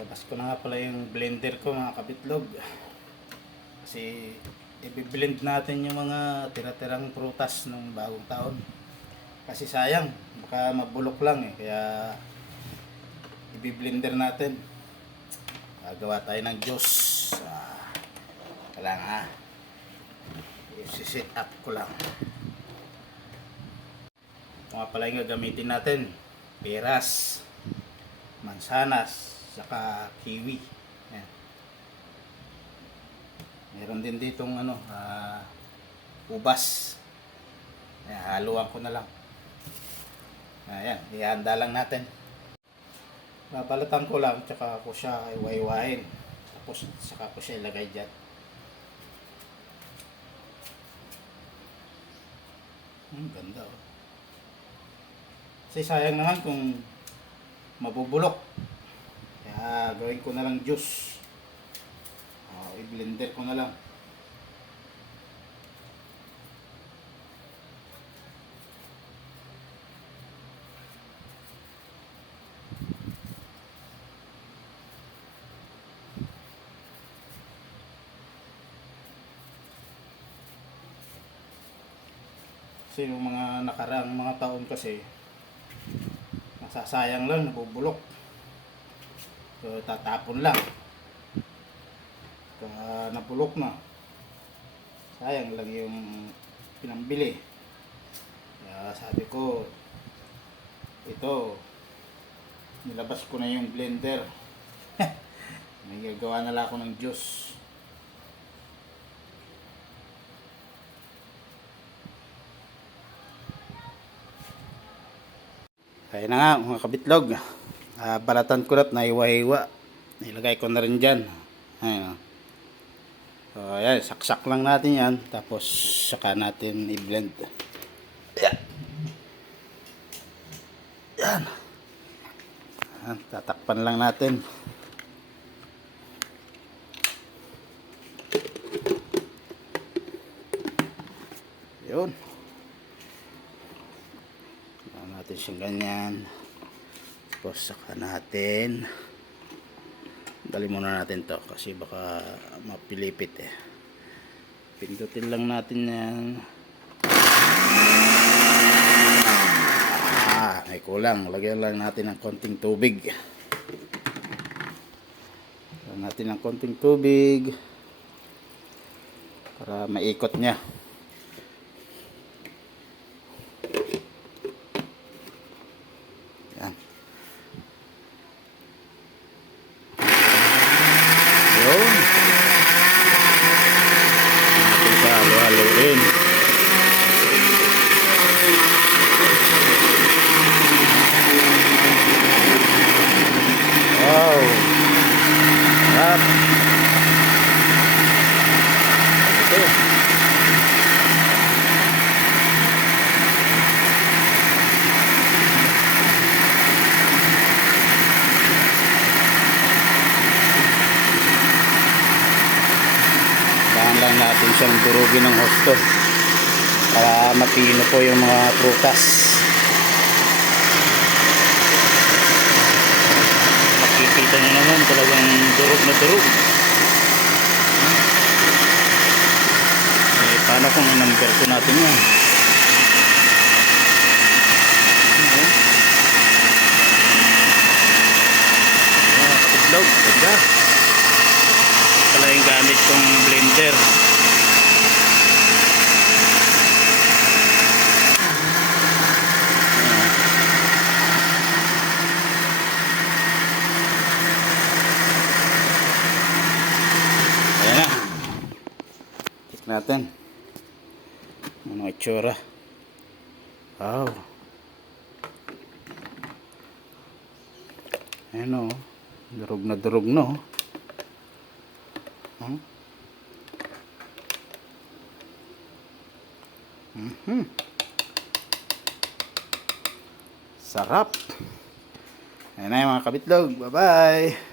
Labas ko na nga pala yung blender ko mga kabitlog. Kasi i-blend natin yung mga tira-tirang prutas ng bagong taon. Kasi sayang, baka mabulok lang eh. Kaya i-blender natin. Gagawa tayo ng juice. Ah, kailangan ah. I-set up ko lang. Ito nga pala yung gagamitin natin. Peras, mansanas, saka kiwi. Yan. Meron din ditong ano, ah, ubas. Ayan, haluan ko na lang. Ayan, ihanda lang natin. Babalatan ko lang, tsaka ko siya iwaiwain. Tapos, saka ko siya ilagay dyan. Hmm, ganda oh. Kasi sayang naman kung mabubulok. Kaya gawin ko na lang juice. Oh, i-blender ko na lang. Kasi yung mga nakaraang mga taon kasi nasasayang lang, nabubulok. So, tatapon lang. Kaya nabulok na. Sayang lang yung pinambili. Kaya sabi ko, ito, nilabas ko na yung blender. May gagawa na lang ako ng juice. Kaya na nga mga kabitlog. Ah, balatan ko na naiwa-hiwa. Nilagay ko na rin dyan. Ayan. So, ayan, saksak lang natin yan. Tapos, saka natin i-blend. Ayan. Ayan. Ayan, tatakpan lang natin. Yun. Saka natin siyang ganyan. Tapos natin dali muna natin to kasi baka mapilipit eh. Pindutin lang natin yan. Ah, may kulang. Lagyan lang natin ng konting tubig. Lagyan natin ng konting tubig para maikot niya. Yan. Yun. Natin siya halo-haloin. Wow. Sarap. Ito. Kailangan lang natin siyang durugin ng husto para mapino po yung mga prutas. Makikita nyo naman talagang durog na durog. Eh, paano kung number ko natin yan? Kapitlog. Ganda pala yung gamit kong blender ayan na check natin ano ang itsura wow ayan o durog na durog no Hmm? Mhm. Sarap. Ayan na yung mga kabitlog. Bye-bye.